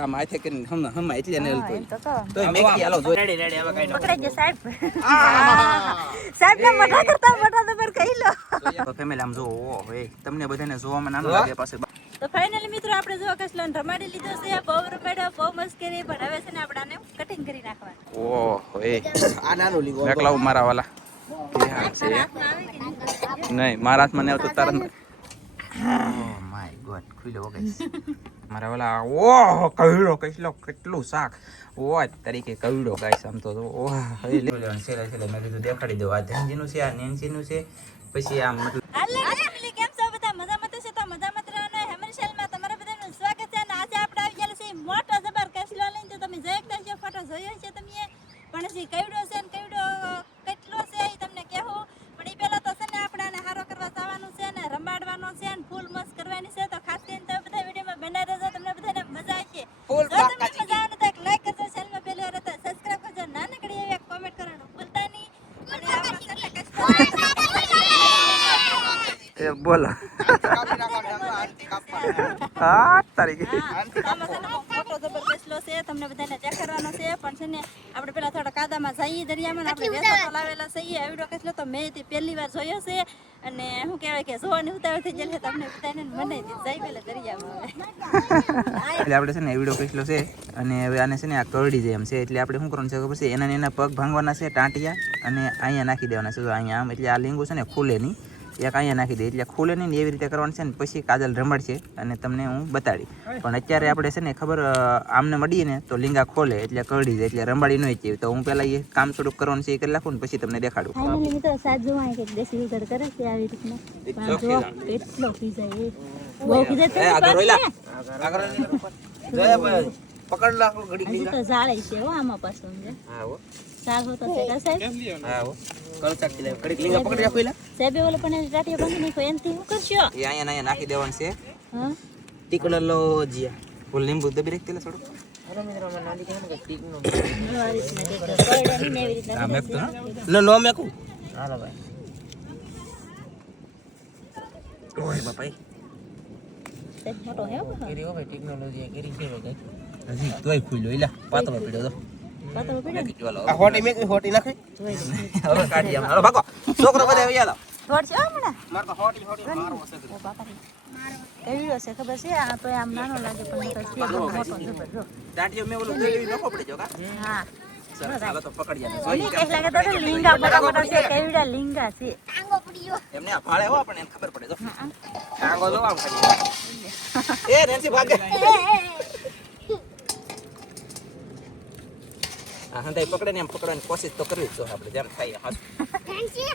આમ આથે કરીને હમ એટલે ને તો મેકી હાલો જો રેડી રેડી હવે કાઈ પકડાઈ ગયો સાહેબ સાહેબ ને મોટા કરતા મોટા નંબર કહી લો તો ફેમિલી આમ જો ઓય તમને બધાને જોવામાં નાનું લાગે પાસે તો ફાઇનલી મિત્રો આપણે જો કસલોન રમાડી લીધો છે બહુ રમાડ્યો બહુ મસ્ત કરી પણ હવે છે ને આપણે આને કટિંગ કરી નાખવાનું ઓહો એ આ નાનું લીવો મેકલાવ મારા વાલા ધ્યાન છે નહીં મારા હાથમાં ને આવતો તારન ઓ માય ગોડ ખુલ્લો ગાઈસ મારા વાલા ઓહો કઈડો કઈલો કેટલું શાક ઓય તરીકે કઈડો ગાઈસ આમ તો ઓહ એ લેવાનું છે લે મેં કીધું દેખાડી દઉં આ ધનજીનું છે આ નેન્સીનું છે પછી આ મતલબ હાલે ફેમિલી કેમ છો બધા મજામાં તો છે તો મજામાં રહેવાનો હેમરશાલમાં તમારા બધાનું સ્વાગત છે અને આજે આપણે આવી ગયા છે મોટો જબર કસલો લઈને તો તમે જોઈ એકદમ જો ફોટો જોયો છે તમે પણ હજી કઈડો છે ને કઈડો કેટલો છે એ તમને કહેવું પણ એ પહેલા તો છે ને આપણે આને હારો કરવા જવાનું છે ને રમાડવાનો છે ને ફૂલ મસ્ત કરવાની છે તો ખાસ કરીને તો બધા વિડીયોમાં બનાવી રહેજો તમને બધાને મજા આવશે ફૂલ પાકા મજા આવે તો એક લાઈક કરજો ચેનલમાં પહેલી વાર તો સબસ્ક્રાઇબ કરજો નાનકડી એવી એક કોમેન્ટ કરવાનું ભૂલતા નહીં અને એ બોલો હા તારીખે તમને બધાને દેખાડવાનો છે પણ છે ને આપણે પેલા થોડા કાદામાં જઈએ દરિયામાં આપણે વેસા લાવેલા છીએ આવડો કેટલો તો મેં તે પહેલી વાર જોયો છે અને શું કહેવાય કે જોવાની ઉતાવળ થઈ જાય તમને બધાને મને જઈ પેલા દરિયામાં એટલે આપણે છે ને એવડો કેટલો છે અને હવે આને છે ને આ કરડી જાય એમ છે એટલે આપણે શું કરવાનું છે ખબર છે એના પગ ભાંગવાના છે ટાંટિયા અને અહીંયા નાખી દેવાના છે અહીંયા આમ એટલે આ લીંગુ છે ને ખુલે નહીં એક અહીંયા નાખી દે એટલે ખુલે નહીં એવી રીતે કરવાનું છે ને પછી કાજલ રમાડશે અને તમને હું બતાડી પણ અત્યારે આપણે છે ને ખબર આમને મળીએ ને તો લીંગા ખોલે એટલે કરડી જાય એટલે રમાડી નહીં છે તો હું પહેલાં એ કામ થોડુંક કરવાનું છે એ કરી નાખું ને પછી તમને દેખાડું ફાઇનલી મિત્રો સાત જોવા કે દેશી ઉગડ કરે છે આવી રીતના જો કેટલો ખીજાય બહુ ખીજાય પકડ લાખો ઘડી લીંગા તો જાળે છે હો આમાં પાછું સમજે હા હો ચાલ હોતો છે કા સાહેબ હા હો કલ ચાકી લે ઘડી લીંગા પકડી રાખો એલા સાહેબ ઓલે પણ ટાટીઓ બાંધી નાખો એનથી હું કરશો એ અહીંયા નાખી દેવાનું છે હા ટીકડો લો જીયા બોલ લીંબુ દબી રાખી લે થોડું અરે મિત્રો મને નાડી કે ટીકનો આ મેક તો નો મેકુ હાલો ભાઈ ઓય બાપાઈ મોટો હે કેરી હો ભાઈ ટેકનોલોજી કેરી છે ભાઈ હજી તોય ખુલ્યો એલા પાતળો પીડ્યો તો પાતળો પીડ્યો આ હોટી મેક હોટી નાખે હવે કાઢી આમ હાલો ભાગો છોકરો બધે આવી આલો થોડ છે હમણાં માર તો હોટી મારો હશે ઓ બાપા કેવી હશે ખબર છે આ તો આમ નાનો લાગે પણ તો છે મોટો જબર જો દાંટીઓ મે ઓલું દઈ નખો પડી જો કા હા સરસ હાલો તો પકડી આને ઓલી કે લાગે તો લીંગા મોટા છે કેવીડા લીંગા છે આંગો પડ્યો એમને આ ભાળે હો આપણને ખબર પડે જો આંગો જો આમ ખાલી એ નેન્સી ભાગે આ હંધાઈ પકડે ને એમ પકડવાની કોશિશ તો કરવી જ જો આપણે જેમ થાય હાસ નેન્સી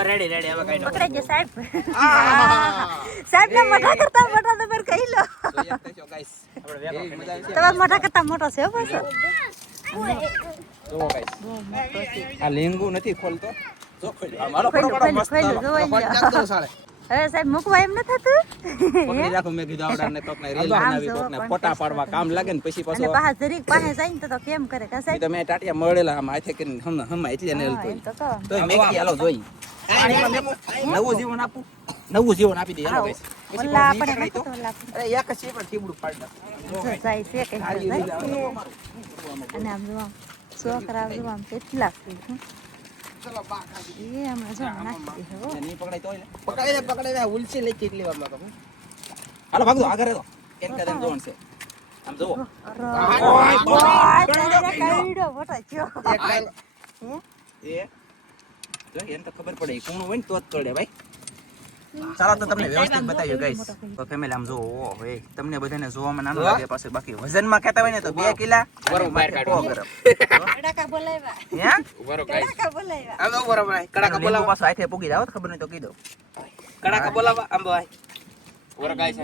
રેડી રેડી હવે કાઈ પકડાઈ ગયો સાહેબ સાહેબ ને મોટા કરતા મોટા નંબર કહી લો તો ગાઈસ આપણે વેકો મજા આવી તમારા મોટા કરતા મોટો છે હો પાછો જો ગાઈસ આ લીંગુ નથી ખોલતો જો ખોલ મારો ફટોફટ મસ્ત ચાલો સાળે અરે સાહેબ મુકવા એમ ન થતું પકડી રાખો મે કીધું આવડાને કોકને રીલ બનાવી કોકને ફોટા પાડવા કામ લાગે ને પછી અને પાછા જરીક પાસે જાય તો કેમ કરે કા સાહેબ તમે ટાટિયા મળેલા આમ હાથે કરીને હમ એટલે ને તો કહો તો મેકી હાલો જોઈ નવું જીવન આપું નવું જીવન આપી દે હાલો ગાઈસ ઓલા આપણે તો ઓલા અરે એક છે પણ ઠીબડું પાડ જાય છે કે અને આમ જો છોકરા જો આમ કેટલા ચલો બા એ હમણાં જો નાખી દે હો નહીં પકડાઈ લે ઉલસી લઈ કેટલી વાર લાગે હાલો ભાગો આગળ તો કેમ કદમ જોન છે આમ જોવો કઈડો મોટો જો એ જો એને તો ખબર પડે કોણ હોય ને તો જ તોડે ભાઈ ચાલો તો તમને વ્યવસ્થિત બતાવ્યું ગાઈસ તો ફેમિલી આમ જો ઓહો એ તમને બધાને જોવામાં નાનું લાગે પાછળ બાકી વજનમાં કહેતા હોય ને તો 2 કિલા ગરમ બહાર કાઢો કડાકા બોલાવ્યા હે ઉભરો ગાઈસ કડાકા બોલાવ્યા આમ ઉભરો ભાઈ કડાકા બોલાવા પાછો આથે પૂગી જાવ ખબર નહીં તો કીધો કડાકા બોલાવા આમ ભાઈ ઉભરો ગાઈસ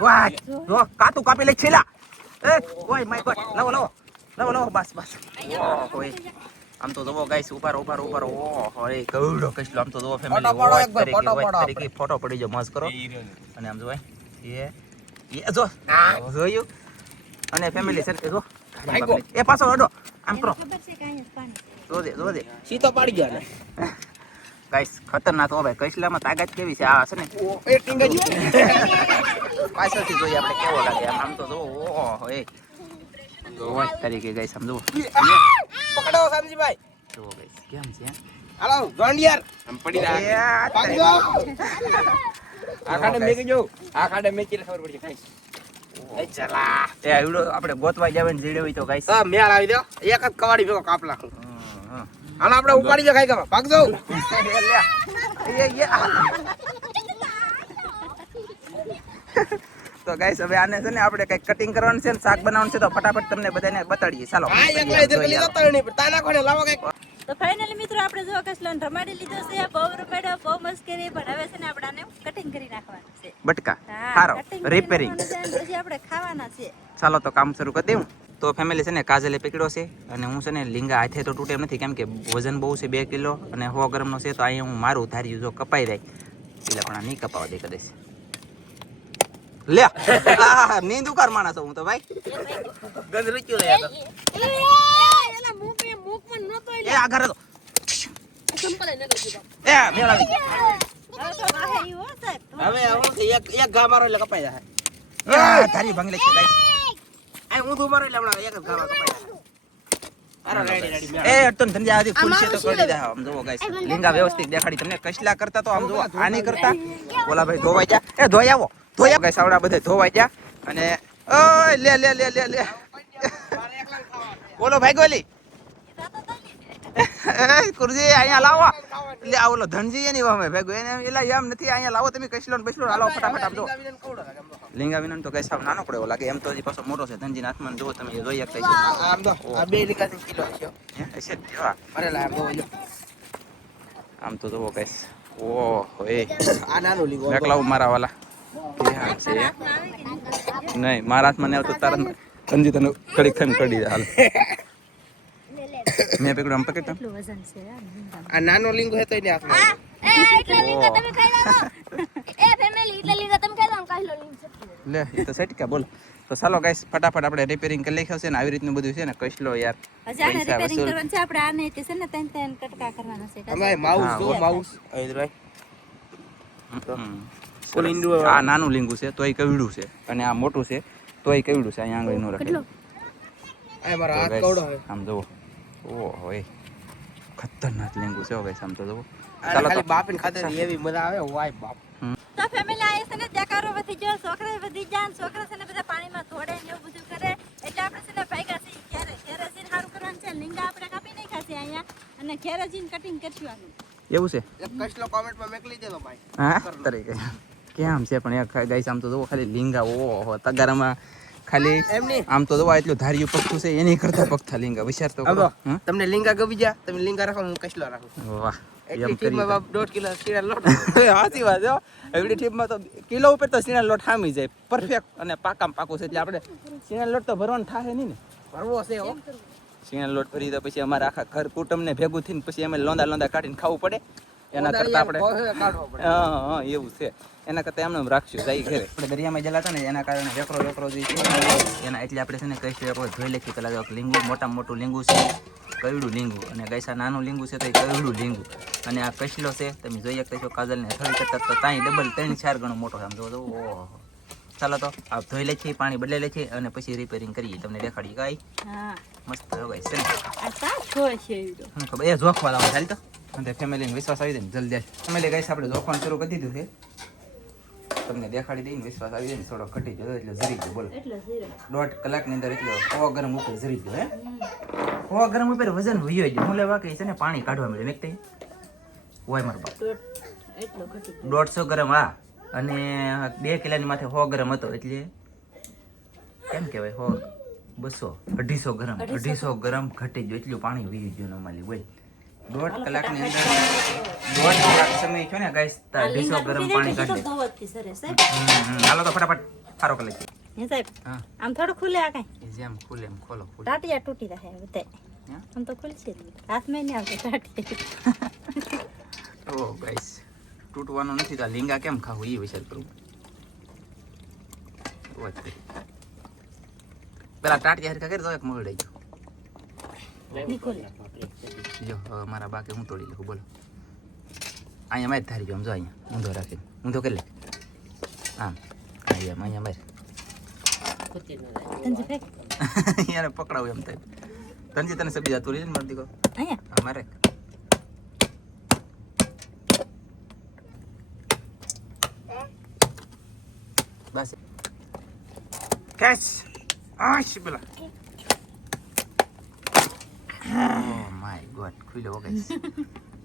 વાહ જો કાતું કાપી લે છેલા એ ઓય માય ગોડ લાવો બસ ઓય આમ તો જોવો ગાઈસ ઉપર ઓહો એ કવડો કસલો આમ તો જોવો ફેમિલી ફોટો પડી જો મસ્ત કરો અને આમ જોય એ જો જોયું અને ફેમિલી સર જો એ પાછો અડો આમ કરો ખબર છે કે અહીંયા પાણી જો દે સીતો પાડી ગયો ને ગાઈસ ખતરનાક હો ભાઈ કસલામાં તાકાત કેવી છે આ છે ને એ ટીંગા પાછળથી જોઈએ આપણે કેવો લાગે આમ તો જો ઓહો એ જોવા તરીકે ગાઈસ આમ જુઓ પકડો સમજીભાઈ જુઓ ગાઈસ કેમ છે હાલો જોંડિયર આમ પડી રહ્યા પાકજો આ ખાડે મેકી જો આ ખાડે મેકી ખબર પડશે ગાઈસ એ ચલા એ આવડો આપણે ગોતવા જાવે ને જીડે હોય તો ગાઈસ હા મેળ આવી દો એક જ કવાડી ભેગો કાપ નાખો હાલો આપણે ઉપાડી જો ખાઈ ગયો પાકજો તો ગાઈસ હવે આને છે ને આપણે કઈ કટિંગ કરવાનું છે ને શાક બનાવવાનું છે તો ફટાફટ તમને બધાને બતાડીએ ચાલો હા એકલા ઇધર કલી જતો નહીં પણ તાના કોને લાવો કઈક તો ફાઇનલી મિત્રો આપણે જો કસલોન રમાડી લીધો છે બહુ રમાડ્યો બહુ મસ્ત કરી પણ હવે છે ને આપણે આને કટિંગ કરી નાખવાનું છે બટકા હા, હારો cutting કરી રિપેરિંગ નાખવાનું છે અને પછી આપણે ખાવાના છે ચાલો તો કામ શરૂ કરી દઉં તો ફેમિલી છે ને કાજલે પકડ્યો છે અને હું છે ને લીંગા હાથે તો તૂટે એમ નથી કેમ કે વજન બહુ છે 2 કિલો અને 100 ગ્રામનો છે તો અહીંયા હું મારું ધાર્યું જો કપાઈ જાય એટલે પણ આ નહીં કપાવા દે કદાચ લે આ નીંદ ઉકાર માણસ હું તો ભાઈ ગંધ રૂચ્યું લે તો એલા મુક પણ નતો એ આ ઘરે તો એ મેળાવી હવે તો વાહે ઈ હો સાહેબ હવે હું એક ઘા મારો એટલે કપાઈ જાય ધારી ભાંગલે છે ગાઈસ આ હું તું મારો એટલે હમણાં એક જ ઘા માં કપાઈ જાય અરે રેડી એ અટન ધંજા આદી ફૂલ છે તો કરી દે આમ જોવો ગાઈસ લીંગા વ્યવસ્થિત દેખાડી તમને કસલા કરતા તો આમ જોવો આની કરતા બોલા ભાઈ ધોવાઈ જા એ ધોઈ આવો ગાઈસ આવડા બધે ધોવાઈ જા અને ઓય લે લે લે લે લે બોલો ભાઈ ગોલી એ કુરજી અહીંયા લાવો લે આ ઓલો ધનજી એની વામે ભેગો એને એલા એમ નથી અહીંયા લાવો તમે કસલો ને બસલો હાલો ફટાફટ આપ દો લીંગા વિનન તો ગાઈસ આવ નાનો પડ્યો લાગે એમ તો હજી પાછો મોટો છે ધનજી હાથમાં જો તમે જોઈ શકતા છો આમ તો આ 2 લીકા કિલો છે હે છે દેવા અરે લા આમ તો આમ તો જોવો ગાઈસ ઓહો એ આ નાનું લીગો મેકલાવ મારા વાલા ક્યાં છે નહીં મારા હાથમાં ને આવતો તારા ધનજી તને કડી ખન કડી દે હાલ મેં પકડ્યું આમ પકડ કેટલું વજન છે આ નાનો લીંગો હે તો એને હાથમાં એટલા લીંગા તમે ખાઈ લાવો એ ફેમિલી એટલા લીંગા તમે ખાઈ લાવો કાઈ લો લીંગ લે એ તો સેટ કે બોલ તો ચાલો ગાઈસ ફટાફટ આપણે રિપેરિંગ કરી લખ્યો છે ને આવી રીતનું બધું છે ને કસલો યાર હજી આને પૈસા રિપેરિંગ વસૂલ. કરવાનું છે આપણે આને તે છે ને ત્રણ કટકા કરવાના છે અમાય માઉસ હા, જો હો. માઉસ ઇધરભાઈ હમ. ફૂલ ઈંડું આ નાનું લીંગુ છે તોય કવડું છે અને આ મોટું છે તોય કવડું છે અહીંયા આંગળી નો રાખે કેટલો આ મારો હાથ તો કવડો guys, હે આમ જુઓ ઓહો એ ખતરનાક લીંગુ છે ગાઈસ આમ તો જુઓ આ ચાલો ખાલી તો બાપીને ખાતર એવી મજા આવે વાય બાપ તો ફેમિલી આ છે ને દેકારો વધી ગયો છોકરા વધી જાય ને છોકરા છે ને બધા પાણીમાં ધોડે ને એવું બધું કરે એટલે આપણે છે ને ભાગ્યા છે ઘેરે જઈને સારું કરવાનું છે લીંગા આપણે કાપી નાખ્યા છે અહીંયા અને ઘેરે જઈને કટિંગ કરશું આનું એવું છે એક કસલો કોમેન્ટમાં મેકલી દેજો ભાઈ હા તરીકે કેમ છે પણ એક ગાઈસ આમ તો જુઓ ખાલી લીંગા ઓહો તગારામાં ખાલી એમની આમ તો જોવા એટલું ધાર્યું પગથું છે એની કરતા પગથા લીંગા વિચાર તો કરો. હં? તમને લીંગા ગમી જા તમે લીંગા રાખો હું કસલો રાખું વાહ એટલી એમ કરી ટીમમાં બાપ 1.5 કિલો સીણા લોટ સાચી વાત છે એવડી ટીમમાં તો કિલો ઉપર તો સીણા લોટ ખામી જાય પરફેક્ટ અને પાકામાં પાકું છે એટલે આપણે સીણા લોટ તો ભરવાનું થાય નહીં ને ભરવો છે હો સીણા લોટ ભરી તો પછી અમારા આખા ઘર કુટુંબને ભેગું થઈને પછી અમે લોંદા કાઢીને ખાવું પડે એના કરતા આપણે કાઢવો પડે હા એવું છે એના કરતા એમને એમ રાખશું જાય ઘરે આપણે દરિયામાં ગયેલા હતા ને એના કારણે વેકરો જે છે એના એટલે આપણે છે ને કહીશું આપણે ધોઈ લખી પેલા લીંબુ મોટામાં મોટું લીંબુ છે કયડું લીંબુ અને ગઈસા નાનું લીંબુ છે તો એ કયડું લીંબુ અને આ કસલો છે તમે જોઈ શકતા છો કાજલને થોડી કરતા તો તાઈ ડબલ 3-4 ગણો મોટો છે આમ જો ઓહો ચાલો તો આ ધોઈ લખી પાણી બદલી લખી અને પછી રિપેરિંગ કરીએ તમને દેખાડી કાંઈ હા મસ્ત હોય છે ને આ સાફ ધોય છે એ તો હું ખબર એ જોખવા લાવો ચાલ તો અને ફેમિલીને વિશ્વાસ આવી જાય ને જલ્દી ફેમિલી ગઈશ આપણે જોખવાનું શરૂ કરી દીધું છે તમને દેખાડી દઈને વિશ્વાસ આવી જાય ને થોડો ઘટી ગયો એટલે જરી ગયો બોલો એટલો ઝીરો 1.5 કલાકની અંદર એટલો 100 ગરમ ઉપર જરી ગયો હે 100 ગરમ ઉપર વજન વયો ગયો હું લેવા કે છે ને પાણી કાઢવા મળે મેકતે હોય માર બાપ એટલો ઘટી 150 ગરમ હા અને 2 કિલોની માથે 100 ગરમ હતો એટલે કેમ કહેવાય 100 200 ગરમ 250 ગરમ ઘટી ગયો એટલું પાણી વયું ગયું નોર્મલી બોલ 1.5 કલાકની અંદર 1.5 કલાક સમય થયો ને ગાઈસ 250 ગરમ પાણી કાઢી દે. ધોવતી સરે સાહેબ હાલો તો ફટાફટ સારો કરી લઈએ હે સાહેબ હા આમ થોડું ખુલે આ કઈ એ જેમ ખુલે એમ ખોલો ફૂલ ટાટિયા તૂટી રહે બધે હે? આમ તો ખુલશે જ નહીં. હાથમાં નહીં આવતું ટાટિયા ઓ ગાઈસ તૂટવાનું નથી તો આ લીંગા કેમ ખાવું એ વિચાર કરું પેલા ટાટિયા હરખા કરી દો એક મોડી ગયો નહીં ખુલે જો હવે મારા બાકે હું તોડી લઉં બોલો અહીંયા મેં જ ધારી ગયો આમ જો અહીંયા ઊંધો રાખીને ઊંધો કરી લે આમ હા દે એમ અહીંયા માર તંજી ફેંક યાર પકડાવું એમ થાય તંજી તને સબ્જી જાતું રહી ને મારી દીકો અહીંયા અમારે બસ કેચ આશ પેલા ઓ માય ગોડ ખુલ્લો ગાઈસ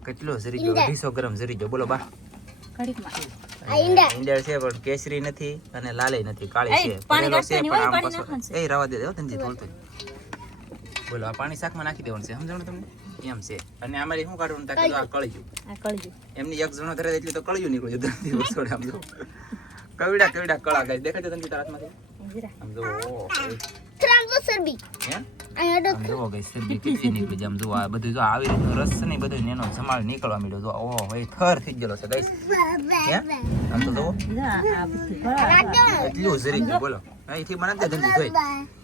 કેટલો જરી ગયો 250 ગ્રામ જરી ગયો બોલો બા ઘડીકમાં ઈંડા છે પણ કેસરી નથી અને લાલે નથી કાળી છે ભરેલો છે પણ આમ પાછો એ રવા દે દો તંજી થોડું બોલો આ પાણી શાકમાં નાખી દેવાનું છે સમજણ તમને એમ છે અને અમારી શું કાઢવાનું તાકે આ કળજ્યું એમની એક જણો ધરે એટલે તો કળજ્યું નીકળ્યું દંતી વસોડે આમ જો કવડા કળા ગાય દેખાય છે તંજી તારા હાથમાંથી આમ જો સરબી હે અહીંયા આમ જો ગાઈસ સરબી કેટલી નીકળી જાય આમ જો આ બધું જો આવી રીતનો રસ છે ને એ બધું એનો જમાળ નીકળવા માંડ્યો જો ઓહો એ થર થઈ ગયેલો છે ગાઈસ હે આમ તો જો એટલું જરી ગયું બોલો અહીંથી મને દે ધંધી જોઈ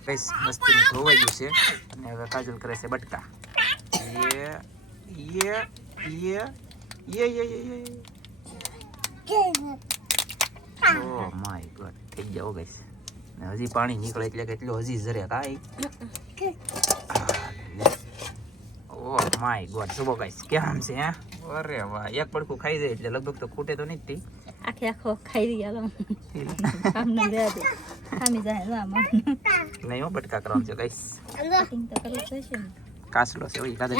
ગાઈસ મસ્તી ધોવાઈ ગયું છે અને હવે કાજલ કરે છે બટકા ઓ માય ગોડ થઈ જાવ ગાઈસ ને હજી પાણી નીકળે એટલે કેટલું હજી જરે કાઈ ઓ માય ગોડ સુબો ગાઈસ કેમ છે હે અરે વાહ એક પડખું ખાઈ જાય એટલે લગભગ તો ખૂટે તો નહીં જ આખો ખાઈ ગયા કામ ના દે દે ખામી જાય લા મન નહીં હો બટકા કરવાનું છે ગાઈસ કટિંગ તો કરવું પડશે ને કાસલો છે ઓય કાજલ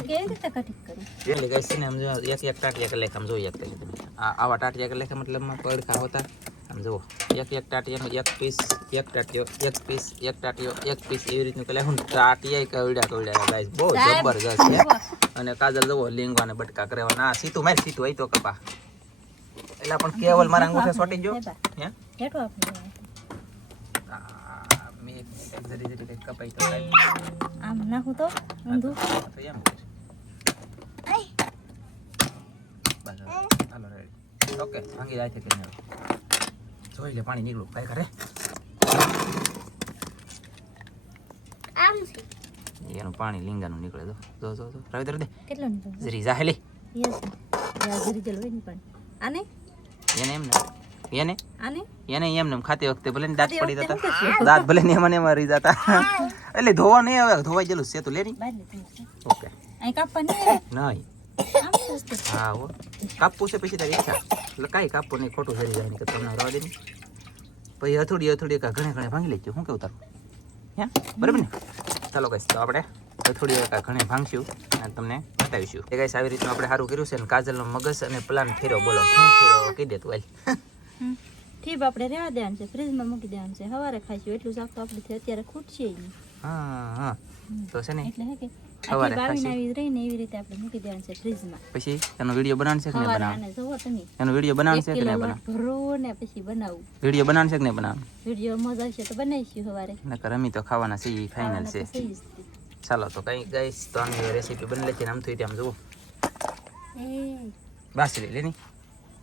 કેવી રીતે કટિંગ કરી એટલે ગાઈસ છે ને આમ જો એક ટાટિયા કે લેખ આમ જોઈએ એક તમે આવા ટાટિયા કે લેખ મતલબમાં પડખા હોતા આમ જુઓ એક ટાટિયાનો એક પીસ એક ટાટિયો એક પીસ એક ટાટિયો એક પીસ એવી રીતનું કે હું ટાટિયા કવડ્યા ગાઈસ બહુ જબરજસ્ત છે અને કાજલ જુઓ લીંગવાને બટકા કરેવા ના સીતું માર સીતું હોય તો કપા એટલે પણ કેવલ મારા અંગૂઠે સોટી ગયો હે હેઠો આપણે મે જરી જરી કપાઈ તો થાય આમ નાખું તો ઊંધું તો એમ બસ હાલો રેડી ઓકે ભાંગી જાય છે કે નહીં જોઈ લે પાણી નીકળું કાંઈ કરે આમ છે એનું પાણી લીંગાનું નીકળે જો રવિ દે કેટલો નીકળે જરી જાહેલી યસ યાજરી જલ હોય ને પણ આને એને એમ ને આને એને એમ ને ખાતી વખતે ભલે ને દાંત પડી જતા દાંત ભલે ને એમાં મરી જતા એટલે ધોવા નહીં આવે ધોવાઈ ગયેલું છે તું લે ની બાર લે ઓકે અહીં કાપવાની નહીં આમ સસ્તું હા હો કાપવું છે પછી તારી ઈચ્છા એટલે કાંઈ કાપવું નહીં ખોટું જરી જાય ને કે તમને રવા દે નહીં પછી હથોડી કા ઘણે ભાંગી લેજો શું કેવું તારું હે બરાબર ને ચાલો કહીશ તો આપણે હથોડી ઘણે ભાંગશું અને તમને બતાવીશું એ કહીશ આવી રીતનું આપણે સારું કર્યું છે ને કાજલનો મગજ અને પ્લાન ફેરો બોલો શું ફેરો કહી દે તું હાલ ઠીક આપણે રહેવા દેવાનું છે ફ્રીજમાં મૂકી દેવાનું છે સવારે ખાઈશું એટલું શાક તો આપણે અત્યારે ખૂટશે નહીં હા તો છે ને એટલે હે કે સવારે બાવીને આવી રહીને એવી રીતે આપણે મૂકી દેવાનું છે ફ્રીજમાં પછી એનો વિડીયો બનાવશે કે નહીં સવારે બનાવ આને જોવો તમે એનો વિડીયો બનાવશે 1 કે કિલો નહીં લોટ બનાવ ભરો ને પછી બનાવું વિડીયો બનાવશે કે નહીં બનાવ વિડીયો મજા આવશે તો બનાવીશું સવારે નકર અમે તો ખાવાના છે એ ફાઇનલ છે સહી જ ચાલો તો કઈ ગાઈસ તો આની રેસીપી બની લેશે ને આમ થઈ આમ જુઓ એ બાસરી લેની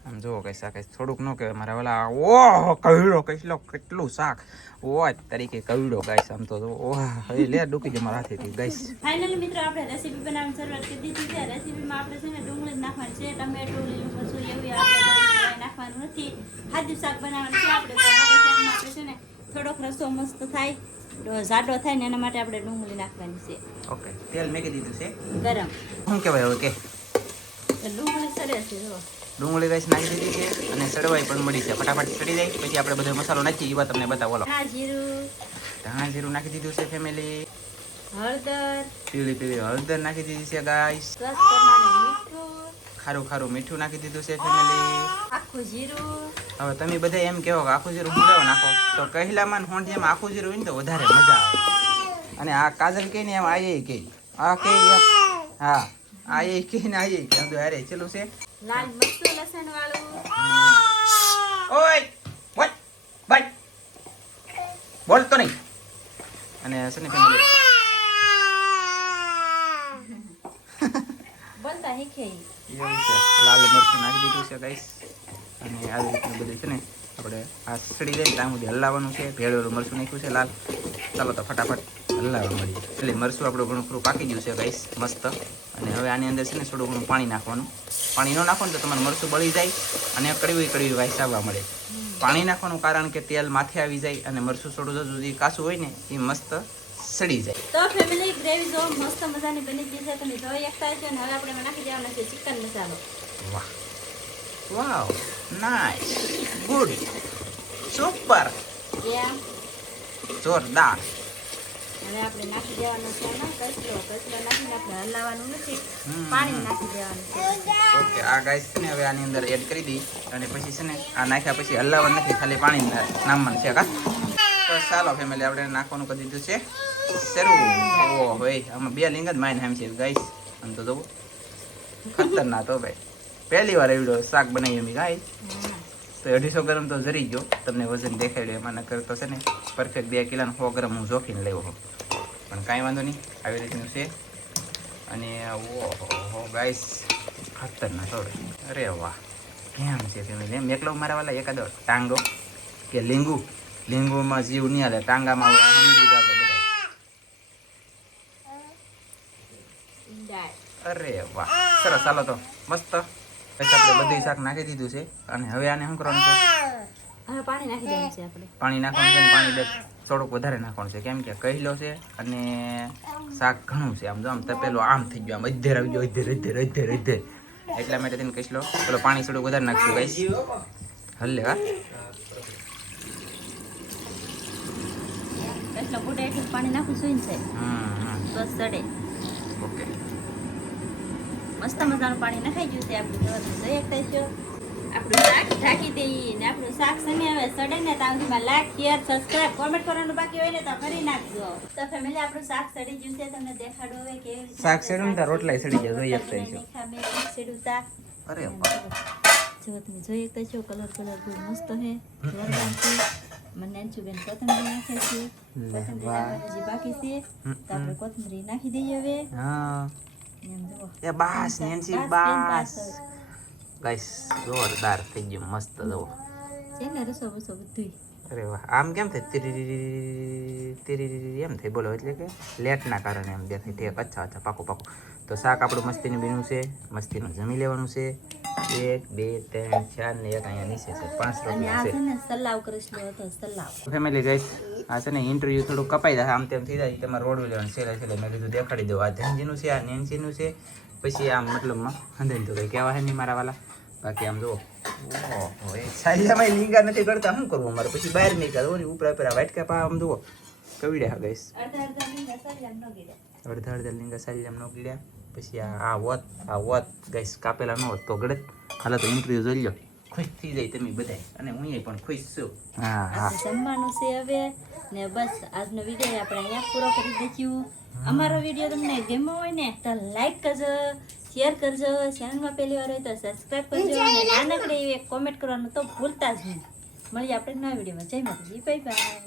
આમ જુઓ કઈ શાક થોડુંક ન કહેવાય મારા ઓલા ઓહ કવડો કઈલો કેટલું શાક ઓહ તરીકે કવડો ગાઈસ આમ તો ઓહ હવે લે ડૂકી જ મારા હાથેથી ગાઈસ ફાઇનલી મિત્રો આપણે રેસીપી બનાવવાની શરૂઆત કરી દીધી છે રેસીપીમાં આપણે છે ને ડુંગળી નાખવાની છે ટમેટું લીલું મરચું એવું આપણે નાખવાનું નથી સાદું શાક બનાવવાનું છે આપણે શાકમાં આપણે છે ને થોડોક રસો મસ્ત થાય જાડો થાય ને એના માટે આપણે ડુંગળી નાખવાની છે ઓકે તેલ મેકી દીધું છે ગરમ શું કહેવાય હવે કે ડુંગળી સડે છે જો ડુંગળી ગાઈસ નાખી દીધી છે અને સડવાઈ પણ મળી છે ફટાફટ સડી જાય પછી આપણે બધો મસાલો નાખી એ વાત તમને બતાવો લો જીરું ધાણા જીરું નાખી દીધું છે ફેમિલી હળદર પીળી હળદર નાખી દીધી છે ગાઈસ સ્વાદ પ્રમાણે મીઠું ખારું મીઠું નાખી દીધું છે ફેમિલી આખું જીરું હવે તમે બધા એમ કહો કે આખું જીરું હું લેવા નાખો તો કહેલામાં હોંઠિયામાં આખું જીરું હોય ને તો વધારે મજા આવે અને આ કાજલ કહે ને એમ આ એ કહે આ કહે એમ હા આ એ કહે ને આ એ કહે અરે ચેલું છે લાલ મરચું લસણ વાળું ઓય વટ બટ બોલતો નહીં અને છે ને ફેમિલી બોલતા શીખે એવું છે લાલ મરચું નાખી દીધું છે ગાઈસ અને આવી રીતનું બધું છે ને આપણે આ સડી જાય ત્યાં સુધી હલાવવાનું છે ભેળવેલું મરચું નાખ્યું છે લાલ ચાલો તો ફટાફટ હલાવવા મળી એટલે મરચું આપણું ઘણું ખરું પાકી ગયું છે ગાઈસ મસ્ત. અને હવે આની અંદર છે ને થોડું ઘણું પાણી નાખવાનું. પાણી ન નાખો ને તો તમારું મરચું બળી જાય અને કડવી વાઈસ આવવા મળે. પાણી નાખવાનું કારણ કે તેલ માથે આવી જાય અને મરચું થોડું સુધી કાચું હોય ને એ મસ્ત સડી જાય. તો ફેમિલી ગ્રેવી જો મસ્ત મજાની બની ગઈ છે, તમે જોઈ શકતા છો. અને હવે આપણે એમાં નાખી દેવાનો છે ચિકન મસાલો. વાહ વાવ નાઈસ ગુડ સુપર યા જોરદાર. હવે આપણે નાખી દેવાનો છે એમાં કચરો નાખીને આપણે હલાવવાનું નથી, પાણી નાખી દેવાનું છે. ઓકે આ ગાઈસ છે ને હવે આની અંદર એડ કરી દી અને પછી છે ને આ નાખ્યા પછી હલાવવાનું નથી, ખાલી પાણી નામવાનું છે કા. તો ચાલો ફેમિલી આપણે નાખવાનું કરી દીધું છે શરૂ. ઓ ભાઈ આમાં 2 લિંગ જ માઇન હેમ છે ગાઈસ. આમ તો જોવો ખતરનાક તો ભાઈ પહેલી વાર એવડો શાક બનાવી અમે ગાઈસ. તો 250 ગ્રામ તો જરી ગયો, તમને વજન દેખાડ્યું એમાં. નકર તો છે ને પરફેક્ટ 2 કિલોનો 100 ગ્રામ હું જોખીને લેવો પણ કાંઈ વાંધો નહીં, આવી રીતનું છે. અને ઓહો ગાઈસ ખતરનાક તો અરે વાહ કેમ છે ફેમિલી. એમ એકલો મારા વાલા એકાદો ટાંગો કે લીંગુમાં જીવ નહીં હાલે, ટાંગામાં સમજી જાતો બધા. અરે વાહ સરસ. ચાલો તો મસ્ત પછી આપણે બધું શાક નાખી દીધું છે અને હવે આને શું કરવાનું છે? હવે પાણી નાખી દેવાનું છે આપણે. પાણી નાખવાનું છે અને પાણી થોડુંક વધારે નાખવાનું છે કેમ કે કહેલો છે અને શાક ઘણું છે. આમ જો આમ તપેલું આમ થઈ ગયું, આમ અધેર આવી ગયો, અધેર એટલા માટે તેને કહેલો પેલો પાણી થોડુંક વધારે નાખશું ગાઈસ. હલ્લે હા એટલો ગુડ એટલું પાણી નાખું છું છે બસ સડે. ઓકે મસ્ત મજાનું પાણી નખાઈ ગયું છે. આપણે જોઈ શકતા છો. આપણું શાક ઢાંકી દઈએ ને આપણું શાક સમી હવે સડે ને ત્યાં સુધીમાં લાઈક શેર સબસ્ક્રાઇબ કોમેન્ટ કરવાનું બાકી હોય ને તો કરી નાખજો. તો ફેમિલી આપણું શાક સડી ગયું છે, તમને દેખાડું હવે કેવી રીતે શાક સડ્યું ને તો રોટલા સડી ગયા, જોઈ શકતા છો. સડ્યું શાક. અરે વાહ જો તમે જોઈ શકતા છો કલર બહુ મસ્ત છે, જોરદાર છે. મને બેન કોથમરી નાખે છે, કોથમરી નાખવાની જે બાકી છે તો આપણે કોથમરી નાખી દઈએ હવે. હા એમ જુઓ એ બાસ નેન્સી બાસ ગાઈસ જોરદાર થઈ ગયું મસ્ત. જુઓ છે ને રસો બસો બધું. અરે વાહ આમ કેમ થાય તીરી એમ થાય બોલો, એટલે કે લેટના કારણે એમ દેખાય તે અચ્છા પાકું. તો શાક આપણું મસ્તીનું બીનું છે, મસ્તીનું જમી લેવાનું છે. 1 2 3 4 ને એક અહીંયા નીચે છે 5 અને રોટલા આ છે. છે ને સલાવ કરેલો હતો સલાવ. ફેમિલી ગાઈસ આ છે ને ઇન્ટરવ્યુ થોડું કપાઈ જાય આમ તેમ થઈ જાય, તમારે રોડ લેવાનું છેલ્લે મેં કીધું દેખાડી દઉં. આ ધનજીનું છે, આ નેન્સીનું છે, પછી આમ મતલબમાં હંધેન તો કંઈ કહેવા હે નહીં મારા વાલા. બાકી આમ જુઓ ઓહો એ સાઈડમાં લીંગા નથી કરતા શું કરવું અમારે, પછી બહાર નહીં કરવું ને ઉપર આ વાઇટ કાપા આમ જુઓ કવિડે હા ગાઈસ. અડધા લીંગા સળિયામ ન ગીડ્યા. અડધા લીંગા સારી આમ ન ગીડ્યા. પછી આ વોત ગાઈસ કાપેલા ન હોત તો ગળે. હાલો તો ઇન્ટરવ્યુ જોઈ લો, ખુશ થઈ જાય તમે બધા અને હું પણ ખુશ છું. હા આજે જમવાનું છે હવે ને બસ આજનો વિડીયો આપણે અહીંયા પૂરો કરી દઈશું. અમારો વિડીયો તમને ગમ્યો હોય ને તો લાઈક કરજો, શેર કરજો, ચેનલમાં પહેલી વાર હોય તો સબસ્ક્રાઇબ કરજો અને નાનકડી એવી કોમેન્ટ કરવાનું તો ભૂલતા જ નહીં. મળીએ આપણે નવા વિડીયોમાં. જય માતાજી, બાય બાય.